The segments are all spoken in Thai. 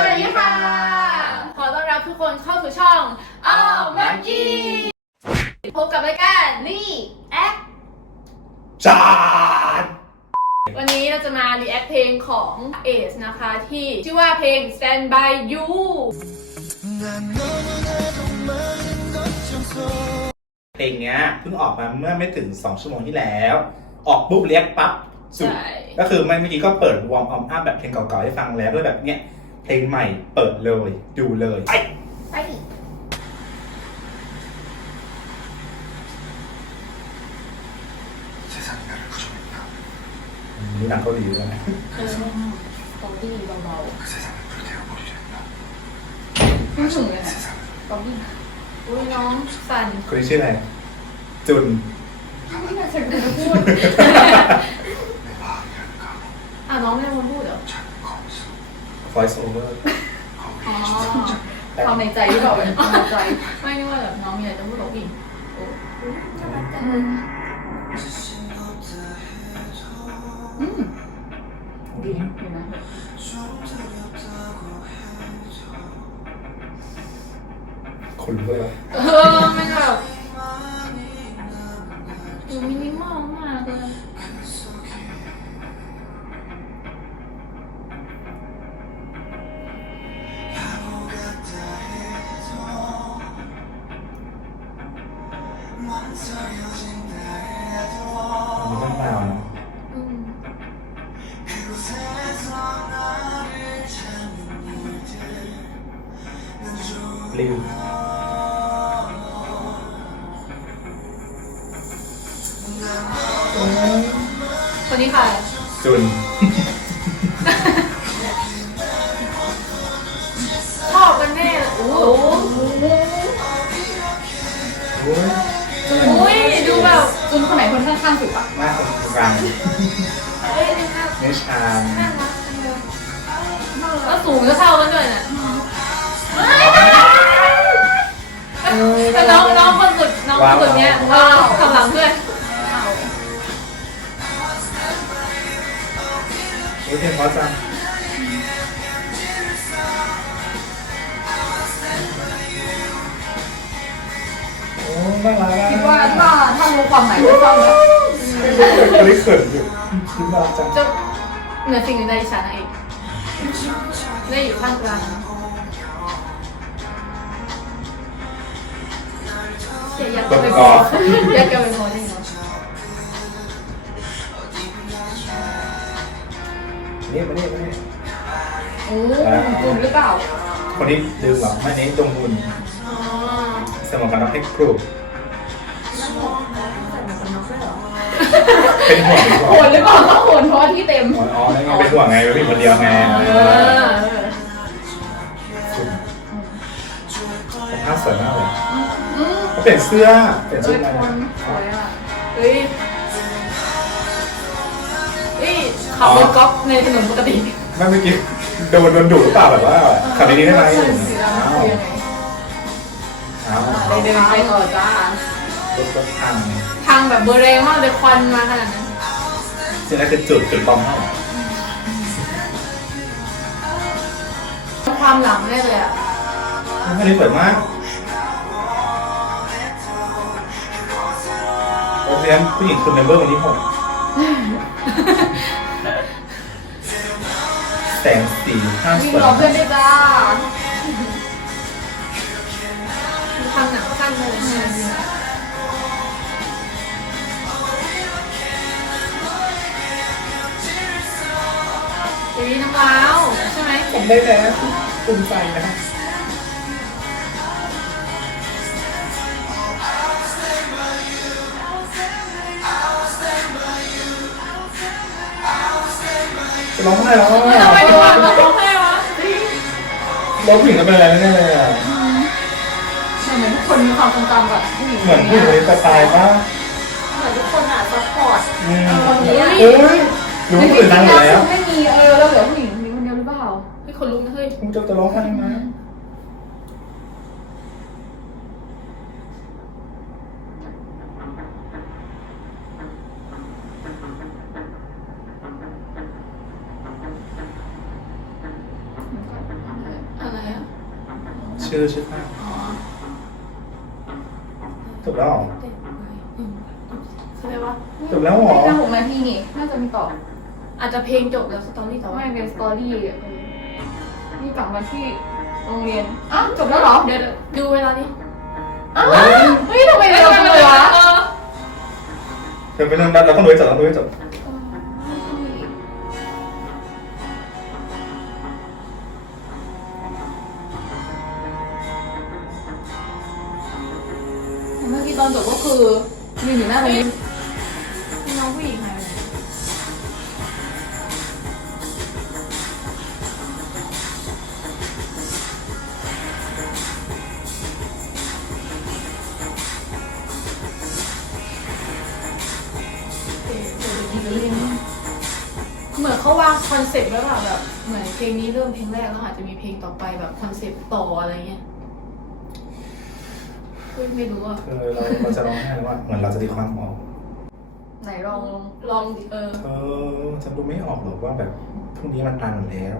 สวัสดีค่ะ ขอต้อนรับทุกคนเข้าสู่ช่องอ้าวมังกี้พบกับรายการนี่แอคจานวันนี้เราจะมารีแอคเพลงของเอสนะคะที่ชื่อว่าเพลง Stand by You เพลงเนี้ยเพิ่งออกมาเมื่อไม่ถึง 2 ชั่วโมงที่แล้ว ออกปุ๊บเรียกปั๊บสุดใช่ ก็คือเมื่อกี้ก็เปิดวอร์มอัพอัพแบบเพลงเก่าๆให้ฟังแล้วด้วยแบบเนี้ย เพลงใหม่เปิดเลย ดูเลยไปไปอีกนี่หนังเกาหลีเลยนะเออตรงที่เบาๆ ไม่ถึงเลยค่ะตรงนี้อุ้ยน้องสันคนนี้ชื่ออะไร จุน ไม่น่าจะพูด ในใจหรือเปล่าเป็นความในใจ ไม่นึกว่าแบบน้องมีอะไรจะพูดกับพี่โอ้น่ารักจังอืมดีอยู่นะคนรู้เลยวะเออ อันนี้มันเปล่านะอืมริวคนนี้ค่ะ จุน ดูแบบจุนคนไหนคนข้างๆสุดปะหน้าคนกลางเอ้ยนี่น่าเนชามน่ารักจังเลยแล้วสูงก็เท่ากันด้วยน่ะแต่น้องน้องคนสุดน้องคนสุดเนี้ยว้าวข้างหลังเพื่อนโอ้ยเพลงเพราะจัง น่ารักคิดว่าถ้าถ้ารู้ความหมายจะชอบไหมคนนี้เขินอยู่คิดน่าจังจะเหนือสิ่งอื่นใดฉันเองได้อยู่ข้างกลางอยากจะไปบออยากจะไปบอกได้ไงนี่มานี่มานี่โอ้จุนหรือเปล่า คนนี้ดึงหรอไม่นี้ตรงบุญ สมองกันนักให้ครูนั่นหรอใส่หมวกกันน็อกด้วยเหรอเป็นห่วงเป็นห่โหวงนหรือเปล่าก็โหนเพราะว่าที่เต็ม อ๋ออ๋อนั่นไงเป็นห่วงไงเป็นคนเดียวไงเออภาพสวยมากเลยอืมเขาเปลี่ยนเสื้อเปลี่ยนเอชุดอมาคนสวยอะเฮ้ยเฮ้ยขับรถกอล์ฟในถนนปกติไม่เมื่อกี้โดนโดนดุหรือเปล่าแบบว่าขับดีๆได้ไหมเสื้อสีดำอ้าวคือยังไงอ้าวอ่า เดินไปต่อจ้ารถรถทางทางแบบเบอร์แรงมากเลยควันมาขนาดนั้นซึ่งนั่นคือจุดจุดบอมให้ความหลังแน่เลยอะอันนี้สวยมากเพราะฉะนั้นผู้หญิงคือเมมเบอร์วันที่หกแสงสีห้าวิ่งสวยรอเพื่อนด้วยจ้าทำหนังสั้นมาเลยนะเฮ้ยน้ำว้าวใช่ไหมผมได้แล้วภูมิใจนะจะร้องไห้แล้วทำไมอะถึงว่าเราร้องไห้วะร้องผู้หญิงจะเป็นอะไรแน่เลยอะ เหมือนทุกคนมีความทรงจำกับผู้หญิงเหมือนผู้หญิงคนนี้จะตายป่ะเหมือนทุกคนอะซัพพอร์ตอืมคนนี้โอ้ยรู้คนอื่นดังอยู่แล้วไม่มีเออแล้วเหลือผู้หญิงคนนี้คนเดียวหรือเปล่าเฮ้ยคนลุกนะเฮ้ยมึงจะจะร้องไห้ไหมชื่อชื่อข้างอ๋อถูก แล้วเหรอจบอืมวะถูกแล้วเหรอแค่หกนาทีนี่น่าจะมีต่ออาจจะเพลงจบแล้วสตอรี่ต่อไม่เป็นสตอรี่อะนี่กลับมาที่โรงเรียนอ้าวจบแล้วเหรอเดี๋ยวดูเวลานี้อ้าวเฮ้ยทำไมเร็วจังเลยวะ เธอไปนั่งเราต้องดูให้จบต้องดูให้จบ ตอนจบก็คือยืนอยู่หน้าโรงเรียนมีน้องผู้หญิงหายไปไหนเหมือนเขาวางคอนเซ็ปต์ไว้ว่าแบบ เหมือนเพลงนี้เริ่มเพลงแรกแล้วอาจจะมีเพลงต่อไปแบบคอนเซ็ปต์ต่ออะไรเงี้ยเฮ้ย ไม่รู้อะคือเราเราจะร้องไห้แล้วว่าเหมือนเราจะตีความออก ไหนลองลองดิเออ เออจะดูไม่ออกหรอกว่าแบบพรุ่งนี้มันตายหมดแล้ว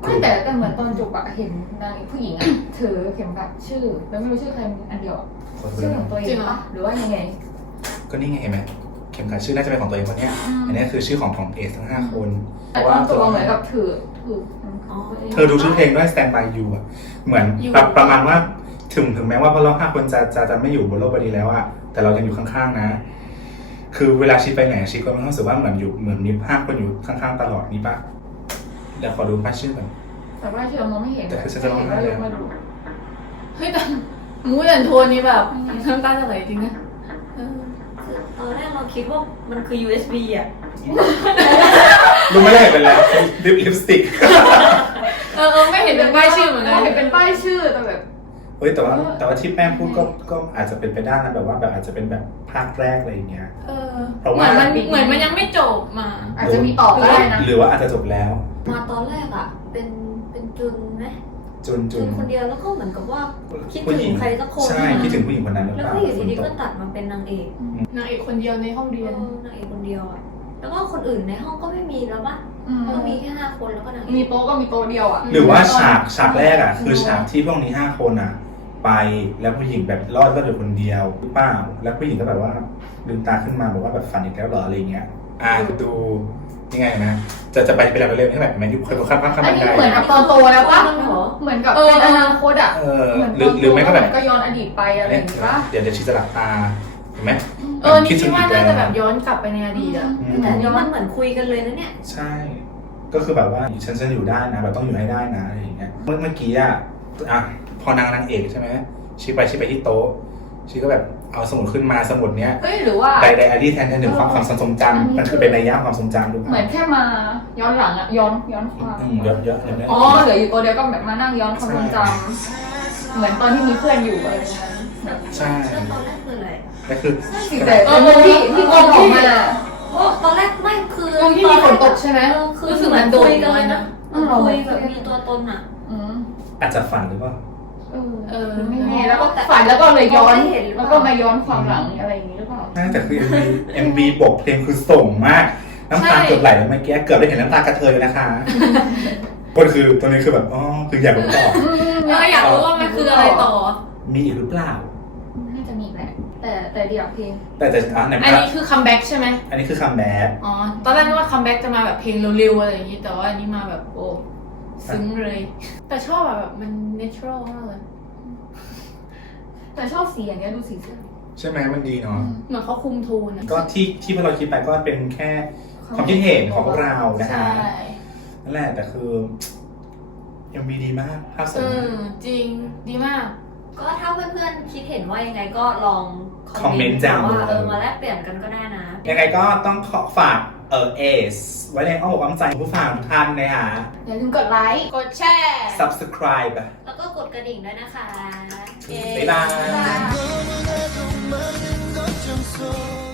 ไม่แต่แต่เหมือนตอนจบอะเห็นนางเอกผู้หญิงอะ ถือเข็มขัดชื่อแล้วไม่รู้ชื่อใครอันเดียวอะคนชื่อของตัวเอจริงงเหรอ ปะหรือว่ายังไง ก็นี่ไงเห็นไหมเข็มขัดชื่อน่าจะเป็นของตัวเองคนเนี้ยอืม อันนี้คือชื่อของของเอสทั้งห้าคน เพแต่ราะตว่าอนจบอะเหมือนกับถือถือของตัวเองเธอดูชื่อเพลงด้วย Stand by You อะเหมือนอยู่แบบประมาณว่า ถึงถึงแม้ว่าพวกเราห้าคนจะจะจะไม่อยู่บนโลกใบนี้แล้วอะแต่เรายังอยู่ข้างๆนะ คือเวลาชีไปไหนชีก็มีความรู้สึกว่าเหมือนอยู่เหมือนมีห้าคนอยู่ข้างๆตลอดนี่ปะเดี๋ยวขอดูป้ายชื่อก่อนแต่ว่าเชื่อมองไม่เห็นแต่คือฉันจะร้องไห้ไม่แล้เห็วนไม่รู้เฮ้ยแต่มูดแอนโทนนี่แบบน้ำตาจะไหลจริงนะเออคือตอนแรกเราคิดว่ามันคือ USB อะรู้ไม่ได้เป็นแล้วลิปลิปสติก เออเออไม่เห็นเป็นป้ายชื่อเหมือนกันเห็นเป็นป้ายชื่อแต่แบบ เฮ้ยแต่ว่าแต่ว่าที่แป้งพูดก็ก็อาจจะเป็นไปได้นะแบบว่าแบบอาจจะเป็นแบบภาคแรกอะไรอย่างเงี้ย เออเพราะเหมืว่า อนมันเหมือนมันยังไม่จบมา อาจจะมีต่อก็ได้นะ หรือว่าอาจจะจบแล้ว มาตอนแรกอะ เป็นเป็นจุนไหมจุนจุจุนนคนเดียวแล้วก็เหมือนกับว่าคิดผู้ถึหญิงใครสักคนใช่คิดถึงผู้หญิงคนนั้นหรือแล้วเปล่าก็อยู่ดีๆฝก็นตตัดมาเป็นนางเอกนางเอกคนเดียวในห้องเอเรียนอนางเอกคนเดียวอะแล้วก็คนอื่นในห้องก็ไม่มีแล้วปะอืมก็มีแค่ห้าคนแล้วก็นางเอกมีโต๊ะก็มีโต๊ะเดียวอะหรือว่าฉากฉากแรกอะคือฉากที่พวกนี้ห้าคนอะ ไปแล้วผู้หญิงแบบรอดก็อยู่คนเดียวหรือเปล่าแล้วผู้หญิงก็แบบว่าลืมตาขึ้นมาบอกว่าแบบฝันอีกแล้วเหรออะไรเงี้ยอ่าดูยังไงนะจะจะไปไปแล้วเร็วๆนี่แบบแมนยูเคยบอกข้ามข้ามข้ามอับันนนี้ไดเหมือนกับตอนโตแล้วปะมันเหรอเหมือนกับเป็นอนาคตอะเออเหมือนหรือหรือไม่ก็แบบก็ย้อนอดีตไปอะไรอย่างงี้ปะเดี๋ยวเดี๋ยวชีจะหลับตาเห็นไหมเออนี่คิดคิถึดงว่าอีกน่าแล้จะวแบบย้อนกลับไปในอดีตอะ อืมแต่อันนี้มันเหมือนคุยกันเลยนะเนี่ย ใช่ ก็คือแบบว่าฉันฉันอยู่ได้นะแบบต้องอยู่ให้ได้นะอะไรอย่างเงี้ยเมื่อเมื่อกี้อะอะ พอนางนางเอกใช่ไหมชีไปชีไปที่โต๊ะชีก็แบบเอาสมุดขึ้นมาสมุดเนี้ยเอ้ยหรือว่าไดไดอารี่แทนแทนหนึ่งความความทรงจำมันคือเป็นในยย่าความทรงจำหรือเปเหมืล่าอนแค่มาย้อนหลังอะย้อนย้อนความอืมเยอะเยอะเยอะเยอะอ๋อเหลืออยู่ตัวเดียวก็แบบมานั่งย้อนความทรงจำเหมือนตอนที่มีเพื่อนอยู่อะไรประมาณนั้นแบบใช่เรื่องตอนแรกคืออะไรแล้วคือแต่แต่มุมที่ที่กองออกมาโอ้ตอนแรกไม่คือตรงที่มีฝนตกใช่ไหมเออคือรู้สึกเหมือนเหมือนโดนคุยกันเลยนะอืมคุยแบบมีตัวตนอะอืมอาจจะฝันหรือเปล่า เออเออไม่แน่แล้วก็ฝันแล้วก็เลยย้อนไม่เห็นหรือเปล่าแล้วก็มาย้อนความหลังอะไรอย่างนี้หรือเปล่าใช่แต่คือ MV MV บทเพลงคือส่งมาก น้ำตาเกือบไหลแล้วเมื่อกี้เกือบได้เห็นน้ำตากระเทยเลยนะคะคนคือตัวนี้คือแบบอ๋อคืออยากรู้ต่อเอออยากรู้ว่ามันคืออะไรต่อ มีอีกหรือเปล่าน่าจะมีแหละแต่แต่เดี๋ยวเพลงแต่จะอะไหนอันมานี้คือคัมแบ็กใช่ไหมอันนี้คือคัมแบ็กอ๋อตอนแรกนึกว่าคัมแบ็กจะมาแบบเพลงเร็วๆอะไรอย่างนี้แต่ว่าอันนี้มาแบบโอ้ ซึ้งเลย แต่ชอบอะแบบมันเนเชอรัลมากเลย แต่ชอบสีอย่างเงี้ยดูสีเสื้อใช่ไหมมันดีเนาะ เหมือนเขาคุมโทนอะก็ที่ที่พวกเราคิดไปก็เป็นแค่ความคิดเห็นของพวกเรานะใช่คะนั่นแหละแต่คือ MV ดีมากภาพสเอวยอจริงดีมาก ก็ถ้าเพื่อนๆคิดเห็นว่ายังไงก็ลองคอมเมนต์จ้าว่าเออมาแลกเปลี่ยนกันก็ได้นะ ยังไงก็ต้องขอฝาก เออเอสไว้ในอ้อมอกอ้อมใจของผู้ฟังทุกท่านนะคะ อย่าลืมกดไลค์ กดแชร์ subscribe แล้วก็กดกระดิ่งด้วยนะคะ บ๊ายบาย บ๊ายบาย 너무나도 많은 걱정 속